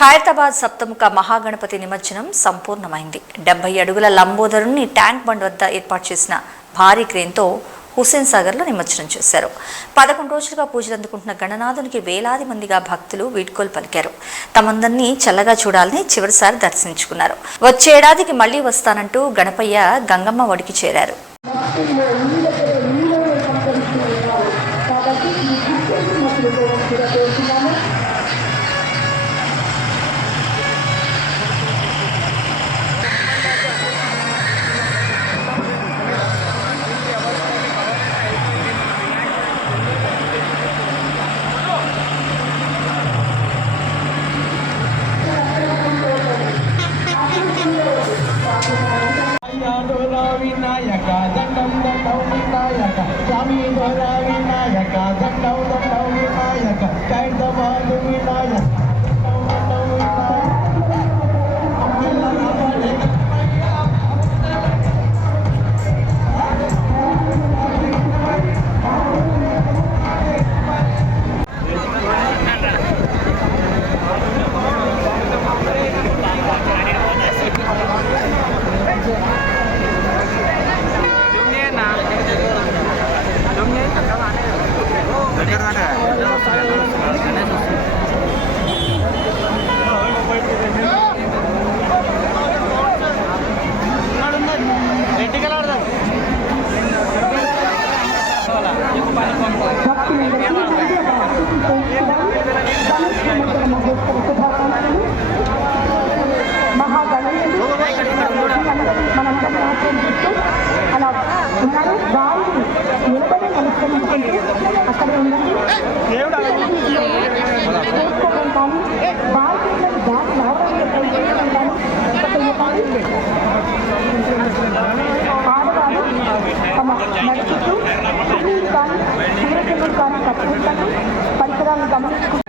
ఖైరతాబాద్ సప్తముఖ మహాగణపతి నిమజ్జనం సంపూర్ణమైంది. 70 అడుగుల లంబోదరుని tank bund వద్ద ఏర్పాటు చేసిన భారీ క్రేన్తో హుస్సేన్ సాగర్లో నిమజ్జనం చేశారు. 11 రోజులుగా పూజలు అందుకుంటున్న గణనాథునికి వేలాది మందిగా భక్తులు వీడ్కోలు పలికారు. తమందరినీ చల్లగా చూడాలని చివరిసారి దర్శించుకున్నారు. వచ్చే ఏడాదికి మళ్లీ వస్తానంటూ గణపయ్య గంగమ్మ ఒడికి చేరారు. వినాయక దండం దండం వినాయక స్వామి గోలా వినాయక దండం దండం వినాయక ఖైరతాబాద్ వినాయక పరిసరాలను గమనించుకుంటూ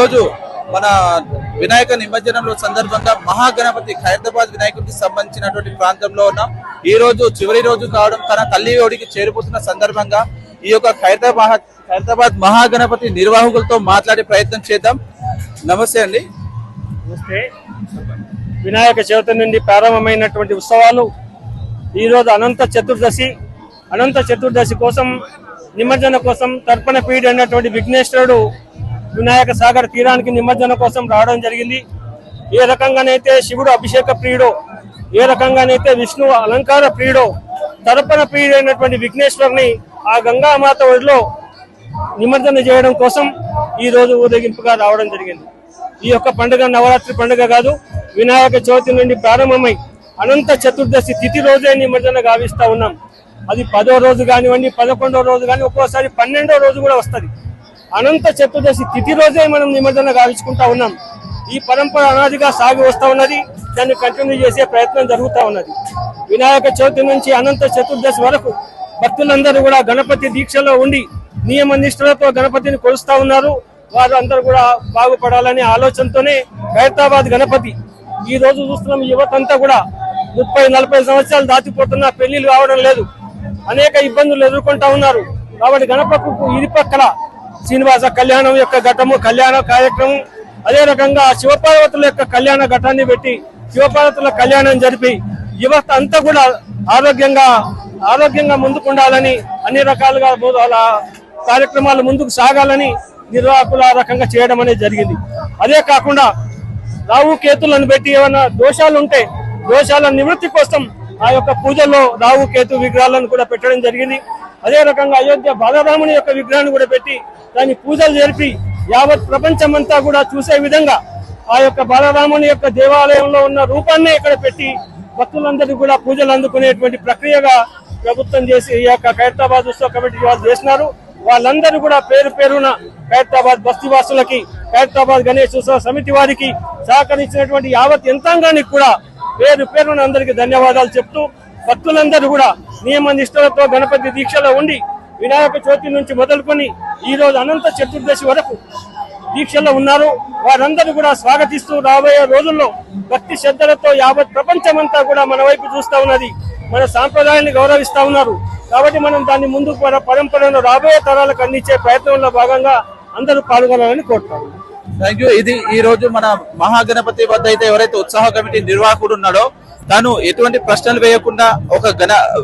రోజు మన వినాయక నిమజ్జనంలో సందర్భంగా మహాగణపతి ఖైరతాబాద్ వినాయకుడికి సంబంధించినటువంటి ప్రాంతంలో ఉన్నాం. ఈ రోజు చివరి రోజు కావడం తన తల్లి ఒడికి చేరిపోతున్న సందర్భంగా ఈ యొక్క ఖైరతాబాద్ మహాగణపతి నిర్వాహకులతో మాట్లాడే ప్రయత్నం చేద్దాం. నమస్తే అండి. నమస్తే. వినాయక చవితి నుండి ప్రారంభమైనటువంటి ఉత్సవాలు ఈరోజు అనంత చతుర్దశి కోసం నిమజ్జన కోసం తర్పణ పీఠ అయినటువంటి విఘ్నేశ్వరుడు వినాయక సాగర్ తీరానికి నిమజ్జన కోసం రావడం జరిగింది. ఏ రకంగానైతే శివుడు అభిషేక ప్రియుడో, ఏ రకంగానైతే విష్ణువు అలంకార ప్రియుడో, తర్పణ ప్రియుడు అయినటువంటి విఘ్నేశ్వరుని ఆ గంగామాత ఒడిలో నిమజ్జన చేయడం కోసం ఈ రోజు ఊరేగింపుగా రావడం జరిగింది. ఈ యొక్క పండుగ నవరాత్రి పండుగ కాదు, వినాయక చవితి నుండి ప్రారంభమై అనంత చతుర్దశి తిథి రోజే నిమజ్జన గావిస్తా ఉన్నాం. అది 10వ రోజు కానివ్వండి, 11వ రోజు కానీ, ఒక్కోసారి 12వ రోజు కూడా వస్తుంది. అనంత చతుర్దశి తిథి రోజే మనం నిమజ్జన గావించుకుంటా ఉన్నాం. ఈ పరంపర అనాదిగా సాగి వస్తా ఉన్నది. దాన్ని కంటిన్యూ చేసే ప్రయత్నం జరుగుతూ ఉన్నది. వినాయక చవితి నుంచి అనంత చతుర్దశి వరకు భక్తులందరూ కూడా గణపతి దీక్షలో ఉండి నియమ నిష్ఠలతో గణపతిని కొలుస్తా ఉన్నారు. వారు అందరూ కూడా బాగుపడాలనే ఆలోచనతోనే ఖైరతాబాద్ గణపతి ఈ రోజు చూస్తున్నాం. యువతంతా కూడా 30-40 సంవత్సరాలు దాటిపోతున్నా పెళ్లిళ్ళు కావడం లేదు, అనేక ఇబ్బందులు ఎదుర్కొంటా ఉన్నారు. కాబట్టి గణపతికి ఇరుపక్కల శ్రీనివాస కళ్యాణం యొక్క ఘట్టము, కళ్యాణ కార్యక్రమం, అదే రకంగా శివపార్వతుల యొక్క కళ్యాణ ఘటాన్ని పెట్టి శివపార్వతుల కళ్యాణం జరిపి యువత అంతా కూడా ఆరోగ్యంగా ముందుకుండాలని, అన్ని రకాలుగా కార్యక్రమాలు ముందుకు సాగాలని నిర్వాహకులు ఆ రకంగా చేయడం అనేది జరిగింది. అదే కాకుండా రావు కేతులను పెట్టి ఏమైనా దోషాలు ఉంటే దోషాల నివృత్తి కోసం ఆ యొక్క పూజల్లో రావు కేతు విగ్రహాలను కూడా పెట్టడం జరిగింది. అదే రకంగా అయోధ్య బాలరాముని యొక్క విగ్రహాన్ని కూడా పెట్టి దాని పూజలు జరిపి యావత్ ప్రపంచమంతా కూడా చూసే విధంగా ఆ యొక్క బాలరాముని యొక్క దేవాలయంలో ఉన్న రూపాన్ని ఇక్కడ పెట్టి భక్తులందరికీ కూడా పూజలు అందుకునేటువంటి ప్రక్రియగా ప్రభుత్వం చేసి ఈ యొక్క ఖైరతాబాద్ ఉత్సవ కమిటీ వాళ్ళు చేసినారు. వాళ్ళందరూ కూడా పేరు పేరున ఖైరతాబాద్ బస్తీవాసులకి, ఖైరతాబాద్ గణేష్ ఉత్సవ సమితి వారికి సహకరించినటువంటి యావత్ యంత్రాంగానికి కూడా పేరు పేరున అందరికీ ధన్యవాదాలు చెప్తూ, భక్తులందరూ కూడా నియమ నిష్ఠలతో గణపతి దీక్షలో ఉండి వినాయక చవితి నుంచి మొదలుకొని ఈ రోజు అనంత చతుర్దశి వరకు దీక్షలో ఉన్నారు. వారందరూ కూడా స్వాగతిస్తూ రాబోయే రోజుల్లో భక్తి శ్రద్ధలతో యావత్ ప్రపంచమంతా కూడా మన వైపు చూస్తా ఉన్నది, మన సాంప్రదాయాన్ని గౌరవిస్తా ఉన్నారు. కాబట్టి మనం దాన్ని ముందుకు పరంపరను రాబోయే తరాలకు అందించే ప్రయత్నంలో భాగంగా అందరూ పాల్గొనాలని కోరుతారు. Thank you. ఇది ఈ రోజు మన మహాగణపతి వద్ద అయితే ఎవరైతే ఉత్సాహ కమిటీ నిర్వాహకుడు ఉన్నాడో తాను ఎటువంటి ప్రశ్నలు వేయకుండా ఒక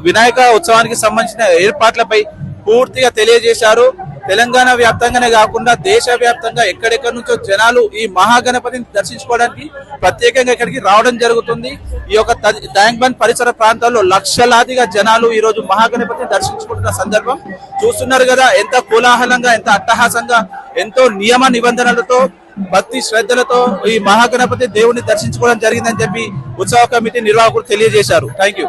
వినాయక ఉత్సవానికి సంబంధించిన ఏర్పాట్లపై పూర్తిగా తెలియజేశారు. తెలంగాణ వ్యాప్తంగానే కాకుండా దేశ వ్యాప్తంగా ఎక్కడెక్కడి నుంచో జనాలు ఈ మహాగణపతిని దర్శించుకోవడానికి ప్రత్యేకంగా ఇక్కడికి రావడం జరుగుతుంది. ఈ యొక్క ట్యాంక్ బండ్ పరిసర ప్రాంతాల్లో లక్షలాదిగా జనాలు ఈ రోజు మహాగణపతిని దర్శించుకుంటున్న సందర్భం చూస్తున్నారు కదా. ఎంత కోలాహలంగా, ఎంత అట్టహాసంగా, ఎంతో నియమ నిబంధనలతో, భక్తి శ్రద్ధలతో ఈ మహాగణపతి దేవుని దర్శించుకోవడం జరిగిందని చెప్పి ఉత్సవ కమిటీ నిర్వాహకులు తెలియజేశారు. Thank you.